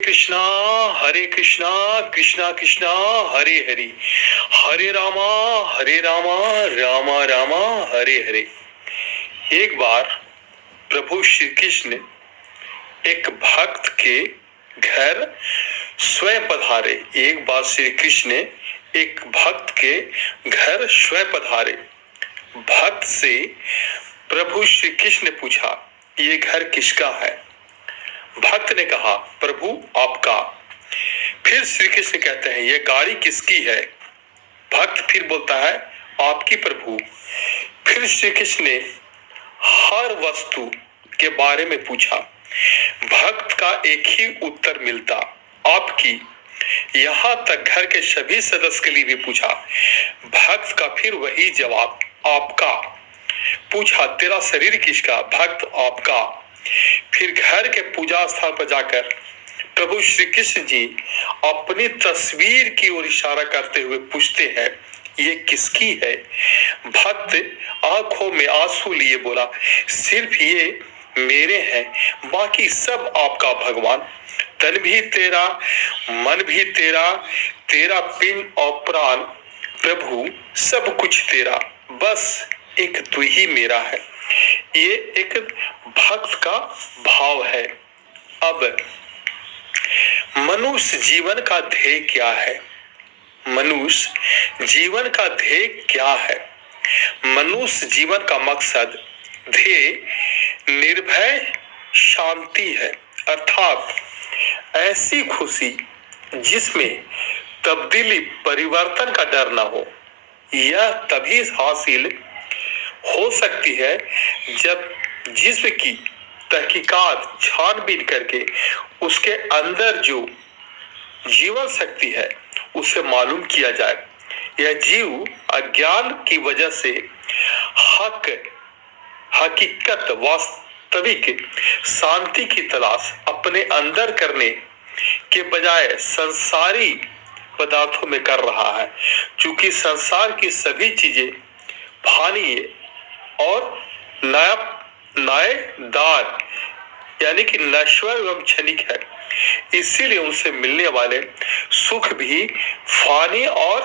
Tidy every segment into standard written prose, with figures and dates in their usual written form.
कृष्णा कृष्णा कृष्णा हरे हरे, हरे रामा रामा हरे हरे। एक बार प्रभु श्री कृष्ण एक भक्त के घर स्वयं पधारे। एक बार श्री कृष्ण एक भक्त के घर स्वयं पधारे। भक्त से प्रभु श्री कृष्ण ने पूछा, ये घर किसका है? भक्त ने कहा, प्रभु आपका। फिर श्री कृष्ण कहते हैं, ये गाड़ी किसकी है? भक्त फिर बोलता है, आपकी प्रभु। फिर श्री कृष्ण ने हर वस्तु के बारे में पूछा। भक्त का एक ही उत्तर मिलता, आपकी। यहाँ तक घर के सभी सदस्य के लिए भी पूछा। भक्त का फिर वही जवाब, आपका। पूछा, तेरा शरीर किसका? भक्त, आपका। फिर घर के पूजा स्थान पर जाकर प्रभु श्री कृष्ण जी अपनी तस्वीर की ओर इशारा करते हुए पूछते हैं, ये किसकी है? भक्त आंखों में आंसू लिए बोला, सिर्फ ये मेरे हैं, बाकी सब आपका भगवान। तन भी तेरा, मन भी तेरा, तेरा पिंड और प्राण, प्रभु सब कुछ तेरा, बस एक तू ही मेरा है। ये एक भक्त का भाव है। अब मनुष्य जीवन का ध्येय क्या है? मनुष्य जीवन का ध्येय क्या है? मनुष्य जीवन का मकसद, ध्येय निर्भय शांति है, अर्थात ऐसी खुशी जिसमें तब्दीली परिवर्तन का डर न हो। यह तभी हासिल हो सकती है जब जिस्म की तहकीकात छानबीन करके उसके अंदर जो जीवन शक्ति है उसे मालूम किया जाए। यह जीव अज्ञान की वजह से हकीकत वास्तविक शांति की तलाश अपने अंदर करने के बजाय संसारी पदार्थों में कर रहा है। चूंकि संसार की सभी चीजें फानी और नायदार यानी कि नश्वर एवं क्षणिक है, इसीलिए उनसे मिलने वाले सुख भी फानी और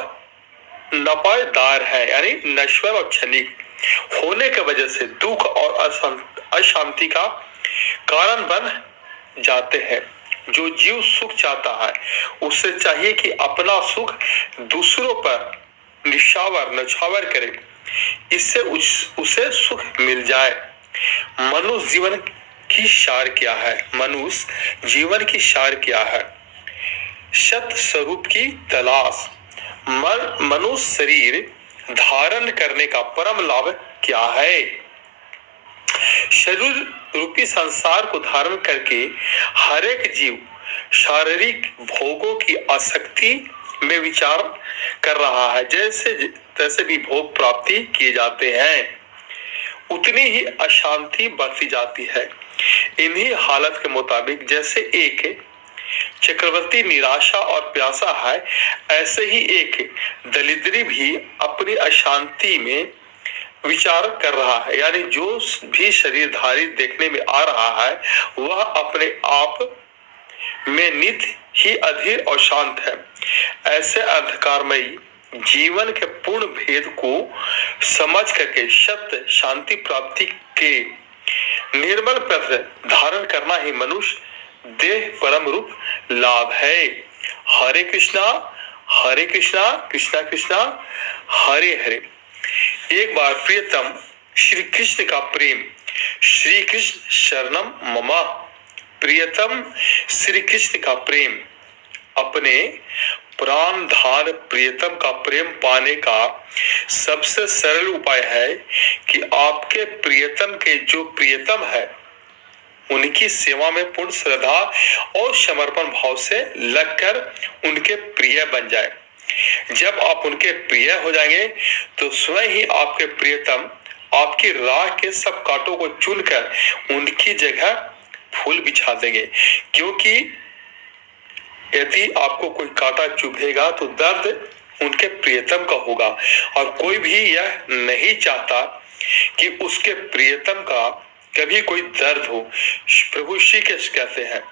नपायदार है, यानी नश्वर और क्षणिक होने की वजह से दुख और अशांति का कारण बन जाते हैं। जो जीव सुख चाहता है उसे चाहिए कि अपना सुख दूसरों पर नछावर करे, इससे उसे सुख मिल जाए। मनुष्य जीवन की सार क्या है? मनुष्य जीवन की सार क्या है? सत स्वरूप की तलाश। मनुष्य शरीर धारण करने का परम लाभ क्या है? शरीर रूपी संसार को धारण करके हर एक जीव शारीरिक भोगों की आसक्ति में विचार कर रहा है। जैसे भी भोग प्राप्ति किए जाते हैं उतनी ही अशांति बढ़ती जाती है। इन्हीं हालत के मुताबिक जैसे एक चक्रवर्ती निराशा और प्यासा है, ऐसे ही एक दरिद्री भी अपनी अशांति में विचार कर रहा है। यानी जो भी शरीरधारी देखने में आ रहा है वह अपने आप में नित्य ही अधीर और शांत है। ऐसे अंधकारमयी जीवन के पूर्ण भेद को समझ करके सत्य शांति प्राप्ति के निर्मल पथ धारण करना ही मनुष्य देह परम रूप लाभ है। हरे कृष्णा कृष्णा कृष्णा हरे हरे। एक बार प्रियतम श्री कृष्ण का प्रेम, श्री कृष्ण शरणम मम। प्रियतम श्री कृष्ण का प्रेम, अपने प्राण धान प्रियतम का प्रेम पाने का सबसे सरल उपाय है कि आपके प्रियतम के जो प्रियतम है उनकी सेवा में पूर्ण श्रद्धा और समर्पण भाव से लगकर उनके प्रिय बन जाए। जब आप उनके प्रिय हो जाएंगे तो स्वयं ही आपके प्रियतम आपकी राह के सब कांटों को चुनकर उनकी जगह फूल बिछा देंगे। क्योंकि यदि आपको कोई कांटा चुभेगा तो दर्द उनके प्रियतम का होगा, और कोई भी यह नहीं चाहता कि उसके प्रियतम का कभी कोई दर्द हो। प्रभु श्री कृष्ण कहते हैं,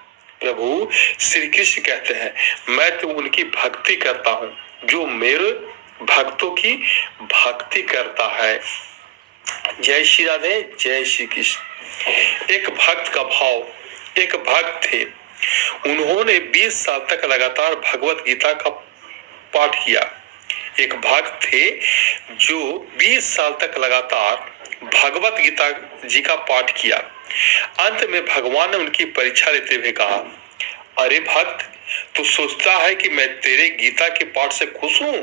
प्रभु श्री कृष्ण कहते हैं, मैं तो उनकी भक्ति करता हूँ जो मेरे भक्तों की भक्ति करता है। जय श्री राधे, जय श्री कृष्ण। एक भक्त का भाव, एक भक्त थे, उन्होंने 20 साल तक लगातार भगवत गीता का पाठ किया। एक भक्त थे जो 20 साल तक लगातार भगवत गीता जी का पाठ किया। अंत में भगवान ने उनकी परीक्षा लेते हुए कहा, अरे भक्त, तू सोचता है कि मैं तेरे गीता के पाठ से खुश हूं?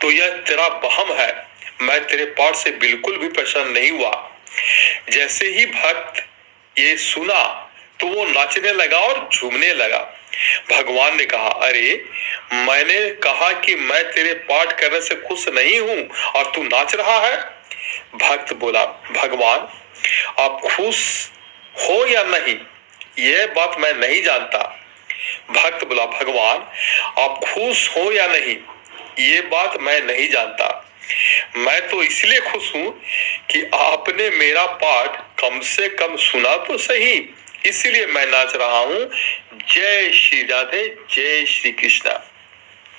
तो यह तेरा वहम है। मैं तेरे पाठ से बिल्कुल भी प्रसन्न नहीं हुआ। जैसे ही भक्त ये सुना तो वो नाचने लगा और झूमने लगा। भगवान ने कहा, अरे मैंने कहा कि मैं तेरे पाठ करने से खुश नहीं हूं और तू नाच रहा है। भक्त बोला, भगवान आप खुश हो या नहीं यह बात मैं नहीं जानता। भक्त बोला, भगवान आप खुश हो या नहीं ये बात मैं नहीं जानता। मैं तो इसलिए खुश हूं कि आपने मेरा पाठ कम से कम सुना तो सही, इसलिए मैं नाच रहा हूं। जय श्री राधे, जय श्री कृष्णा।